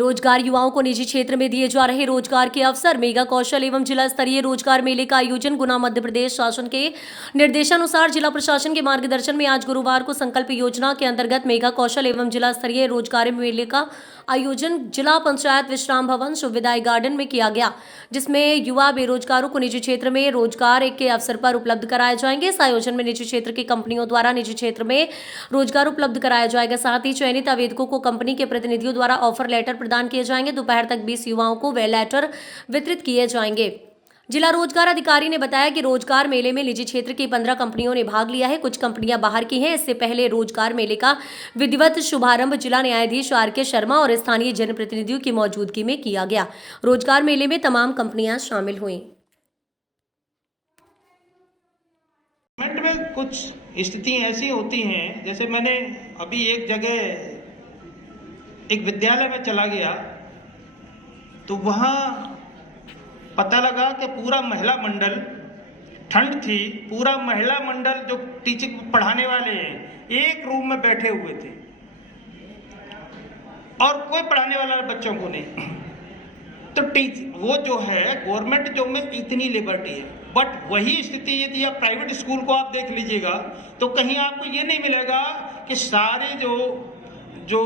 बेरोजगार युवाओं को निजी क्षेत्र में दिए जा रहे रोजगार के अवसर, मेगा कौशल एवं जिला स्तरीय रोजगार मेले का आयोजन गुना मध्य प्रदेश शासन के निर्देशानुसार जिला प्रशासन के मार्गदर्शन में आज गुरुवार को संकल्प योजना के अंतर्गत मेगा कौशल एवं जिला स्तरीय रोजगार मेले का आयोजन जिला पंचायत विश्राम भवन सुविधाई गार्डन में किया गया, जिसमें युवा बेरोजगारों को निजी क्षेत्र में रोजगार के अवसर पर उपलब्ध कराए जाएंगे। इस आयोजन में निजी क्षेत्र की कंपनियों द्वारा निजी क्षेत्र में रोजगार उपलब्ध कराया जाएगा। साथ ही चयनित आवेदकों को कंपनी के प्रतिनिधियों द्वारा ऑफर लेटर प्रदान किए जाएंगे। दोपहर तक 20 युवाओं को वे लेटर वितरित किए जाएंगे। जिला रोजगार अधिकारी ने बताया कि रोजगार मेले में निजी क्षेत्र की 15 कंपनियों ने भाग लिया है। कुछ कंपनियां बाहर की हैं। इससे पहले रोजगार मेले का विधिवत शुभारंभ जिला न्यायाधीश RK शर्मा और स्थानीय जनप्रतिनिधियों की मौजूदगी में किया गया। रोजगार मेले में तमाम कंपनियां शामिल हुई। में कुछ स्थिति ऐसी होती हैं, जैसे मैंने अभी एक जगह एक विद्यालय में चला गया तो वहाँ पता लगा कि पूरा महिला मंडल, ठंड थी, पूरा महिला मंडल जो टीचिंग पढ़ाने वाले हैं एक रूम में बैठे हुए थे और कोई पढ़ाने वाला बच्चों को नहीं। तो वो जो है गवर्नमेंट जॉब में इतनी लिबर्टी है, बट वही स्थिति यदि आप प्राइवेट स्कूल को आप देख लीजिएगा तो कहीं आपको ये नहीं मिलेगा कि सारे जो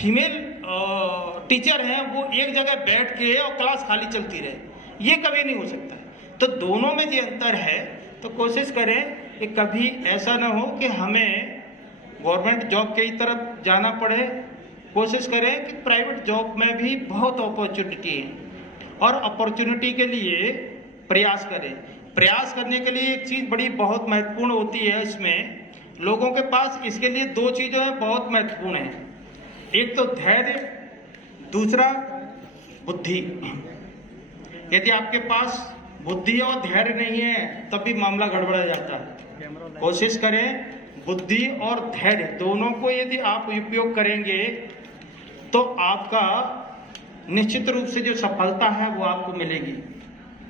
फीमेल टीचर हैं वो एक जगह बैठ के और क्लास खाली चलती रहे। ये कभी नहीं हो सकता है। तो दोनों में जो अंतर है, तो कोशिश करें कि कभी ऐसा ना हो कि हमें गवर्नमेंट जॉब की तरफ जाना पड़े। कोशिश करें कि प्राइवेट जॉब में भी बहुत अपॉर्चुनिटी है और अपॉर्चुनिटी के लिए प्रयास करें। प्रयास करने के लिए एक चीज़ बड़ी बहुत महत्वपूर्ण होती है। इसमें लोगों के पास इसके लिए दो चीज़ें हैं, बहुत महत्वपूर्ण है। एक तो धैर्य, दूसरा बुद्धि। यदि आपके पास बुद्धि और धैर्य नहीं है तब भी मामला गड़बड़ा जाता है। कोशिश करें बुद्धि और धैर्य दोनों को यदि आप उपयोग करेंगे तो आपका निश्चित रूप से जो सफलता है वो आपको मिलेगी।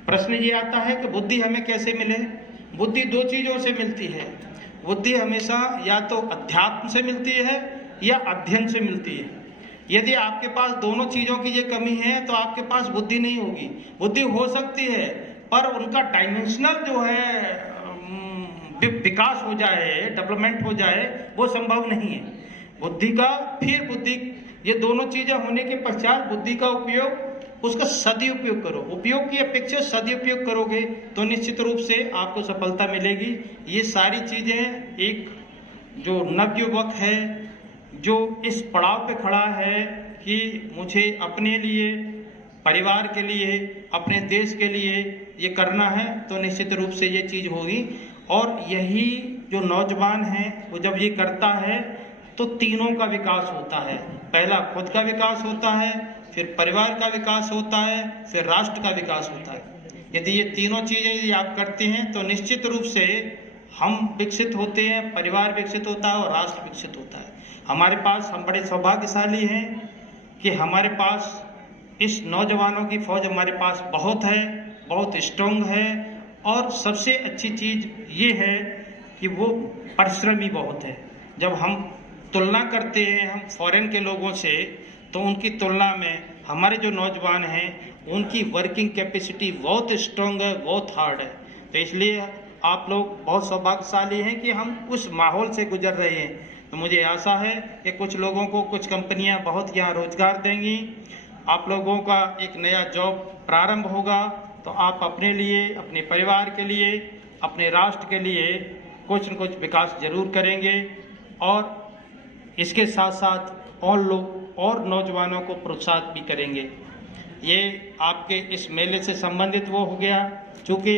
प्रश्न ये आता है कि बुद्धि हमें कैसे मिले। बुद्धि दो चीजों से मिलती है। बुद्धि हमेशा या तो अध्यात्म से मिलती है या अध्ययन से मिलती है। यदि आपके पास दोनों चीजों की ये कमी है तो आपके पास बुद्धि नहीं होगी। बुद्धि हो सकती है पर उनका डायमेंशनल जो है विकास हो जाए, डेवलपमेंट हो जाए, वो संभव नहीं है। बुद्धि ये दोनों चीजें होने के पश्चात बुद्धि का उपयोग, उसका सदुपयोग करो। उपयोग की अपेक्षा सदुपयोग करोगे तो निश्चित रूप से आपको सफलता मिलेगी। ये सारी चीजें एक जो नवयुवक है जो इस पड़ाव पे खड़ा है कि मुझे अपने लिए, परिवार के लिए, अपने देश के लिए ये करना है, तो निश्चित रूप से ये चीज होगी। और यही जो नौजवान है वो जब ये करता है तो तीनों का विकास होता है। पहला खुद का विकास होता है, फिर परिवार का विकास होता है, फिर राष्ट्र का विकास होता है। यदि ये तीनों चीजें यदि आप करते हैं तो निश्चित रूप से हम विकसित होते हैं, परिवार विकसित होता है और राष्ट्र विकसित होता है। हम बड़े सौभाग्यशाली हैं कि हमारे पास इस नौजवानों की फौज हमारे पास बहुत है, बहुत स्ट्रॉन्ग है। और सबसे अच्छी चीज ये है कि वो परिश्रमी बहुत है। जब हम तुलना करते हैं हम फॉरेन के लोगों से, तो उनकी तुलना में हमारे जो नौजवान हैं उनकी वर्किंग कैपेसिटी बहुत स्ट्रॉन्ग है, बहुत हार्ड है। तो इसलिए आप लोग बहुत सौभाग्यशाली हैं कि हम उस माहौल से गुजर रहे हैं। तो मुझे आशा है कि कुछ लोगों को कुछ कंपनियां बहुत यहाँ रोजगार देंगी, आप लोगों का एक नया जॉब प्रारंभ होगा, तो आप अपने लिए, अपने परिवार के लिए, अपने राष्ट्र के लिए कुछ न कुछ विकास जरूर करेंगे। और इसके साथ साथ और लोग और नौजवानों को प्रोत्साहित भी करेंगे। ये आपके इस मेले से संबंधित वो हो गया। चूँकि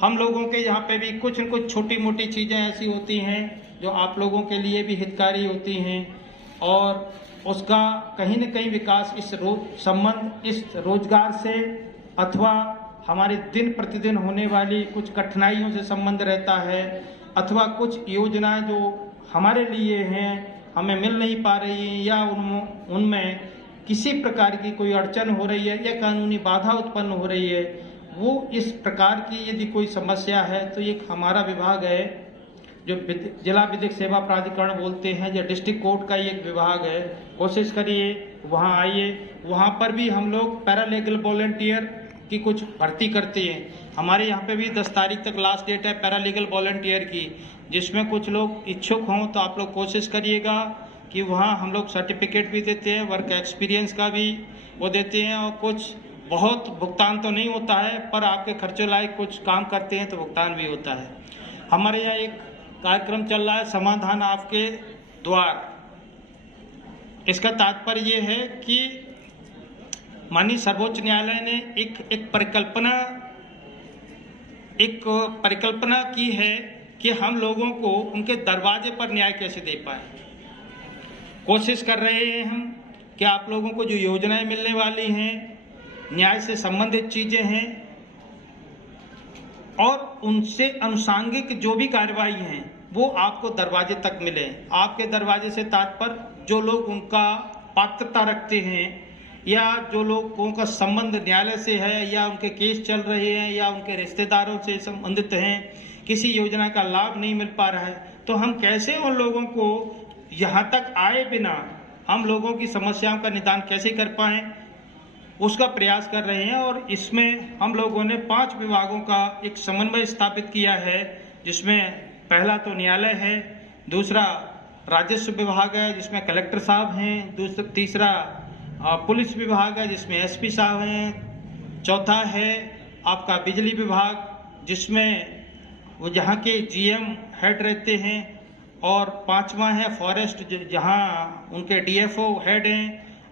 हम लोगों के यहाँ पे भी कुछ न कुछ छोटी मोटी चीज़ें ऐसी होती हैं जो आप लोगों के लिए भी हितकारी होती हैं और उसका कहीं न कहीं विकास इस रोजगार से अथवा हमारे दिन प्रतिदिन होने वाली कुछ कठिनाइयों से संबंध रहता है, अथवा कुछ योजनाएं जो हमारे लिए हैं हमें मिल नहीं पा रही है या उनमें किसी प्रकार की कोई अड़चन हो रही है या कानूनी बाधा उत्पन्न हो रही है, वो इस प्रकार की यदि कोई समस्या है तो एक हमारा विभाग है जो जिला विधिक सेवा प्राधिकरण बोलते हैं, या डिस्ट्रिक्ट कोर्ट का ही एक विभाग है। कोशिश करिए वहाँ आइए। वहाँ पर भी हम लोग पैरालीगल वॉलंटियर की कुछ भर्ती करते हैं। हमारे यहाँ पे भी 10 तारीख तक लास्ट डेट है पैरालीगल वॉलंटियर की, जिसमें कुछ लोग इच्छुक हों तो आप लोग कोशिश करिएगा कि वहाँ हम लोग सर्टिफिकेट भी देते हैं, वर्क एक्सपीरियंस का भी वो देते हैं, और कुछ बहुत भुगतान तो नहीं होता है, पर आपके खर्चों लायक कुछ काम करते हैं तो भुगतान भी होता है। हमारे यहाँ एक कार्यक्रम चल रहा है समाधान आपके द्वार। इसका तात्पर्य ये है कि माननीय सर्वोच्च न्यायालय ने एक परिकल्पना की है कि हम लोगों को उनके दरवाजे पर न्याय कैसे दे पाए। कोशिश कर रहे हैं हम कि आप लोगों को जो योजनाएं मिलने वाली हैं, न्याय से संबंधित चीजें हैं, और उनसे अनुषांगिक जो भी कार्यवाही हैं वो आपको दरवाजे तक मिले। आपके दरवाजे से तात्पर्य जो लोग उनका पात्रता रखते हैं, या जो लोगों का संबंध न्यायालय से है, या उनके केस चल रहे हैं, या उनके रिश्तेदारों से संबंधित हैं, किसी योजना का लाभ नहीं मिल पा रहा है, तो हम कैसे उन लोगों को यहाँ तक आए बिना हम लोगों की समस्याओं का निदान कैसे कर पाएं, उसका प्रयास कर रहे हैं। और इसमें हम लोगों ने 5 विभागों का एक समन्वय स्थापित किया है, जिसमें पहला तो न्यायालय है, दूसरा राजस्व विभाग है जिसमें कलेक्टर साहब हैं, तीसरा पुलिस विभाग है जिसमें एसपी साहब हैं, चौथा है आपका बिजली विभाग जिसमें वो जहाँ के जीएम हेड रहते हैं, और 5वां है फॉरेस्ट जहाँ उनके डीएफओ हेड हैं,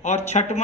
और 6वां